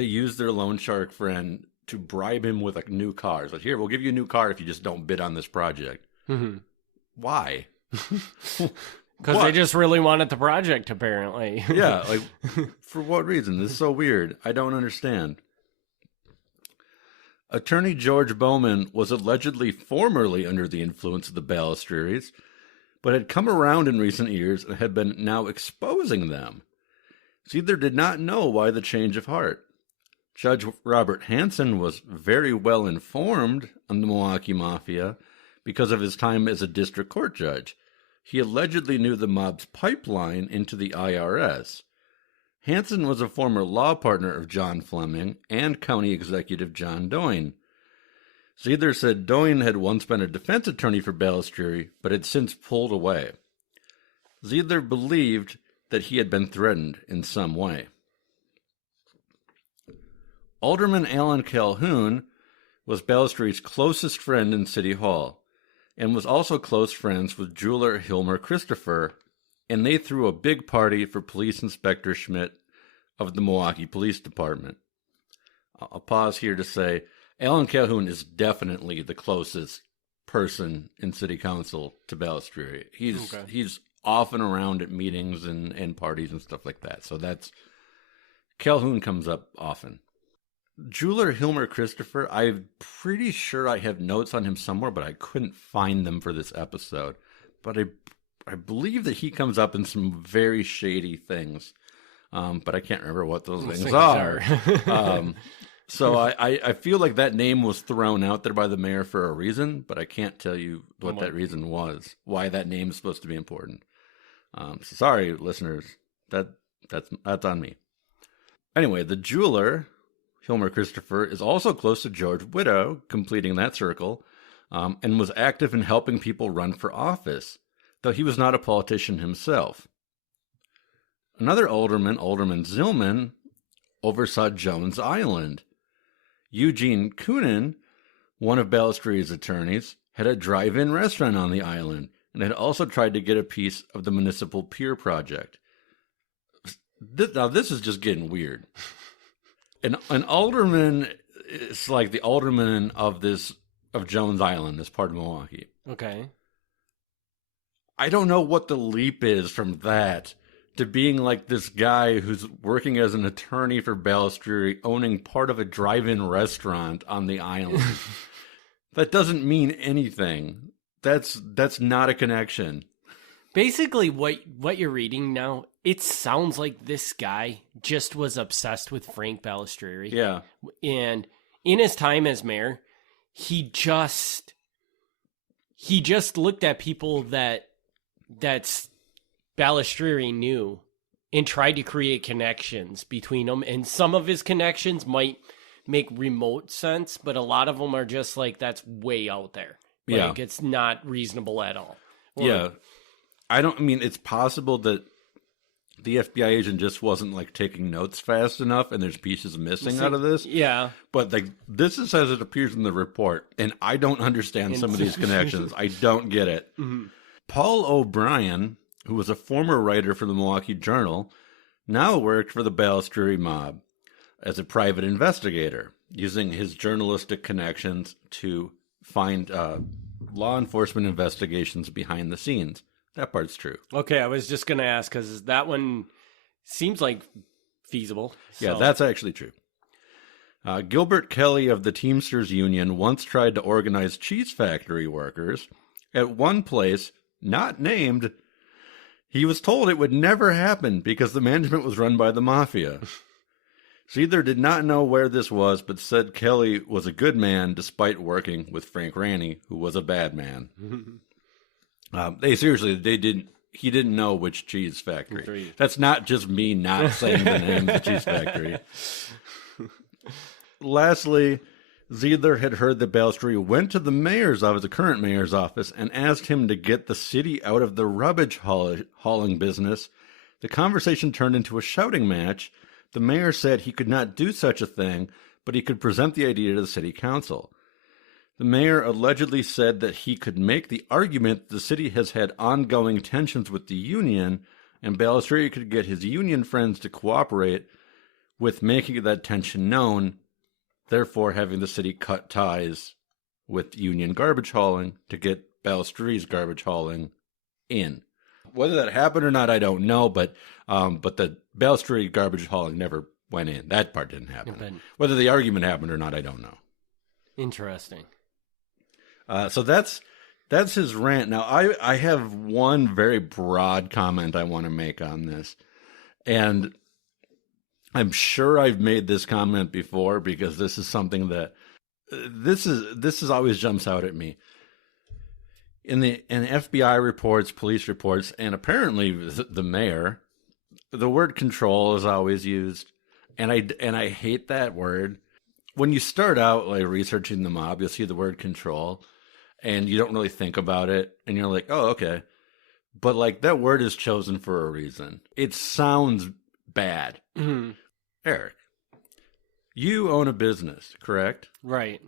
they used their loan shark friend to bribe him with a new car. It's like, here, we'll give you a new car if you just don't bid on this project. Mm-hmm. Why? Because they just really wanted the project, apparently. Yeah, like, for what reason? This is so weird. I don't understand. Attorney George Bowman was allegedly formerly under the influence of the Balistrieri, but had come around in recent years and had been now exposing them. Seether did not know why the change of heart. Judge Robert Hansen was very well informed on the Milwaukee Mafia because of his time as a district court judge. He allegedly knew the mob's pipeline into the IRS. Hansen was a former law partner of John Fleming and County Executive John Doyne. Seether said Doyne had once been a defense attorney for Balistrieri, but had since pulled away. Seether believed that he had been threatened in some way. Alderman Alan Calhoun was Balistrieri's closest friend in City Hall, and was also close friends with jeweler Hilmer Christopher, and they threw a big party for Police Inspector Schmidt of the Milwaukee Police Department. I'll pause here to say, Alan Calhoun is definitely the closest person in City Council to Balistrieri. He's often around at meetings and parties and stuff like that. So Calhoun comes up often. Jeweler Hilmer Christopher, I'm pretty sure I have notes on him somewhere, but I couldn't find them for this episode. But I believe that he comes up in some very shady things. But I can't remember what those things are. So I feel like that name was thrown out there by the mayor for a reason, but I can't tell you what that reason was, why that name is supposed to be important. So sorry, listeners. That's on me. Anyway, the jeweler, Hilmer Christopher, is also close to George Widow, completing that circle, and was active in helping people run for office, though he was not a politician himself. Another alderman, Alderman Zillman, oversaw Jones Island. Eugene Coonan, one of Balistrieri's attorneys, had a drive-in restaurant on the island and had also tried to get a piece of the municipal pier project. Now, this is just getting weird. An alderman is like the alderman of Jones Island, this part of Milwaukee. Okay. I don't know what the leap is from that to being like this guy who's working as an attorney for Balistrieri, owning part of a drive-in restaurant on the island. That doesn't mean anything. That's not a connection. Basically, what you're reading now, it sounds like this guy just was obsessed with Frank Balistrieri. Yeah. And in his time as mayor, he just looked at people that's Balistrieri knew and tried to create connections between them. And some of his connections might make remote sense, but a lot of them are just like, that's way out there. Like, it's not reasonable at all. It's possible that the FBI agent just wasn't like taking notes fast enough and there's pieces missing out of this. Yeah. But like, this is as it appears in the report, and I don't understand some of these connections. I don't get it. Mm-hmm. Paul O'Brien, who was a former writer for the Milwaukee Journal, now worked for the Balistrieri mob as a private investigator, using his journalistic connections to find law enforcement investigations behind the scenes. That part's true. Okay, I was just going to ask, because that one seems like feasible. So. Yeah, that's actually true. Gilbert Kelly of the Teamsters Union once tried to organize cheese factory workers. At one place, not named, he was told it would never happen because the management was run by the mafia. Seether did not know where this was, but said Kelly was a good man despite working with Frank Ranney, who was a bad man. He didn't know which cheese factory. That's not just me not saying the name of the cheese factory. Lastly, Seether had heard that Balistrieri went to the current mayor's office, and asked him to get the city out of the rubbish hauling business. The conversation turned into a shouting match. The mayor said he could not do such a thing, but he could present the idea to the city council. The mayor allegedly said that he could make the argument that the city has had ongoing tensions with the union, and Balistrieri could get his union friends to cooperate with making that tension known, therefore having the city cut ties with union garbage hauling to get Ballestery's garbage hauling in. Whether that happened or not, I don't know, but the Ballestery garbage hauling never went in. That part didn't happen. Whether the argument happened or not, I don't know. Interesting. So that's his rant. Now, I have one very broad comment I want to make on this. And I'm sure I've made this comment before because this is something that this is always jumps out at me. In FBI reports, police reports, and apparently the mayor, the word control is always used. And I hate that word. When you start out like researching the mob, you'll see the word control and you don't really think about it. And you're like, oh, okay. But like that word is chosen for a reason. It sounds bad. Mm-hmm. Eric, you own a business, correct? Right.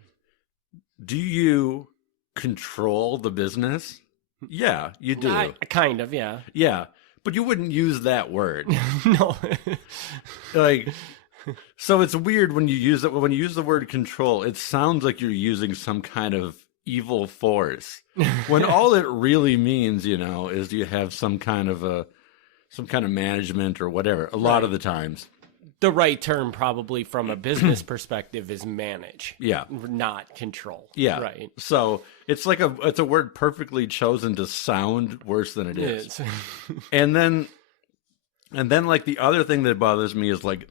Do you control the business? Yeah, you do. Kind of, yeah. Yeah, but you wouldn't use that word. No. Like, so it's weird when you use it. When you use the word control, it sounds like you're using some kind of evil force. When all it really means, is you have some kind of management or whatever. A lot of the times. The right term probably from a business perspective is manage. Yeah. Not control. Yeah. Right. So it's like it's a word perfectly chosen to sound worse than it is. and then like the other thing that bothers me is like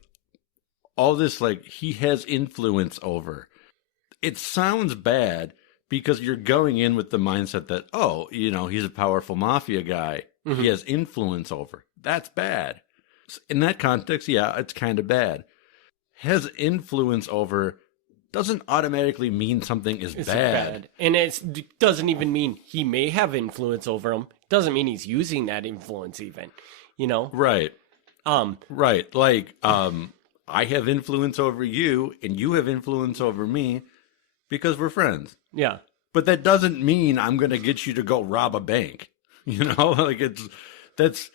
all this like he has influence over. It sounds bad because you're going in with the mindset that, oh, he's a powerful mafia guy. Mm-hmm. He has influence over. That's bad. In that context, yeah, it's kind of bad. Has influence over doesn't automatically mean something is bad. And it doesn't even mean he may have influence over him. Doesn't mean he's using that influence even, Right. Right. Like, I have influence over you and you have influence over me because we're friends. Yeah. But that doesn't mean I'm going to get you to go rob a bank. Like that's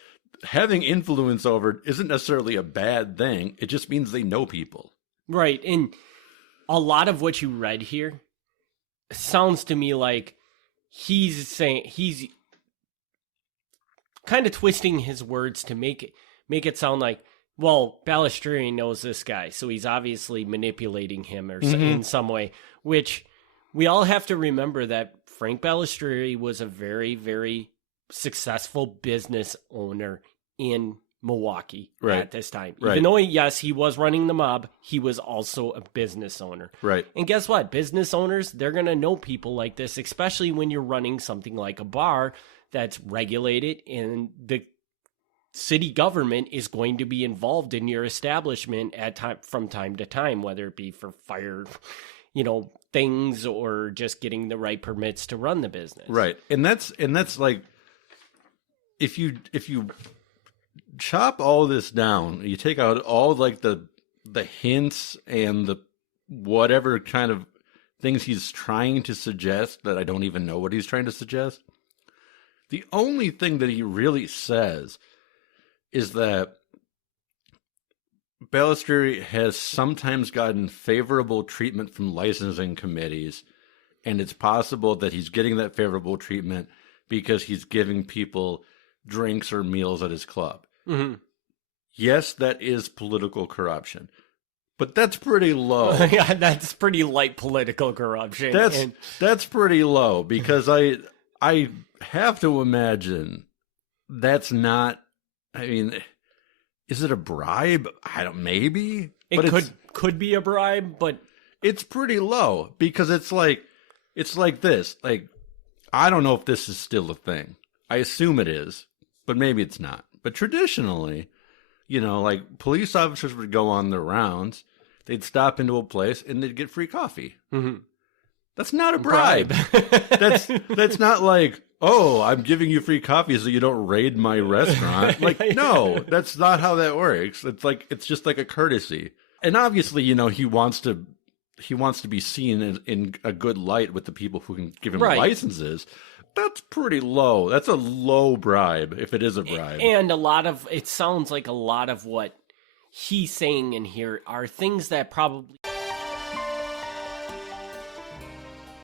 having influence over isn't necessarily a bad thing. It just means they know people. Right. And a lot of what you read here sounds to me like he's kind of twisting his words to make it sound like, well, Ballestery knows this guy, so he's obviously manipulating him or in some way, which we all have to remember that Frank Ballestery was a very, very successful business owner in Milwaukee at this time. Right. Even though, yes, he was running the mob, he was also a business owner. Right. And guess what? Business owners, they're going to know people like this, especially when you're running something like a bar that's regulated and the city government is going to be involved in your establishment from time to time, whether it be for fire, things or just getting the right permits to run the business. Right. And that's like, if you chop all this down, you take out all like the hints and the whatever kind of things he's trying to suggest that I don't even know what he's trying to suggest. The only thing that he really says is that Ballestery has sometimes gotten favorable treatment from licensing committees, and it's possible that he's getting that favorable treatment because he's giving people drinks or meals at his club. Mm-hmm. Yes, that is political corruption, but that's pretty low. Yeah, that's pretty light political corruption. That's pretty low because I have to imagine that's not. I mean, is it a bribe? Maybe it could be a bribe, but it's pretty low because it's like this. Like, I don't know if this is still a thing. I assume it is, but maybe it's not. But traditionally, like police officers would go on their rounds, they'd stop into a place and they'd get free coffee. Mm-hmm. That's not a bribe. That's not like, oh, I'm giving you free coffee so you don't raid my restaurant. Like, no, that's not how that works. It's just like a courtesy. And obviously, he wants to be seen in a good light with the people who can give him licenses. That's pretty low. That's a low bribe, if it is a bribe. And it sounds like a lot of what he's saying in here are things that probably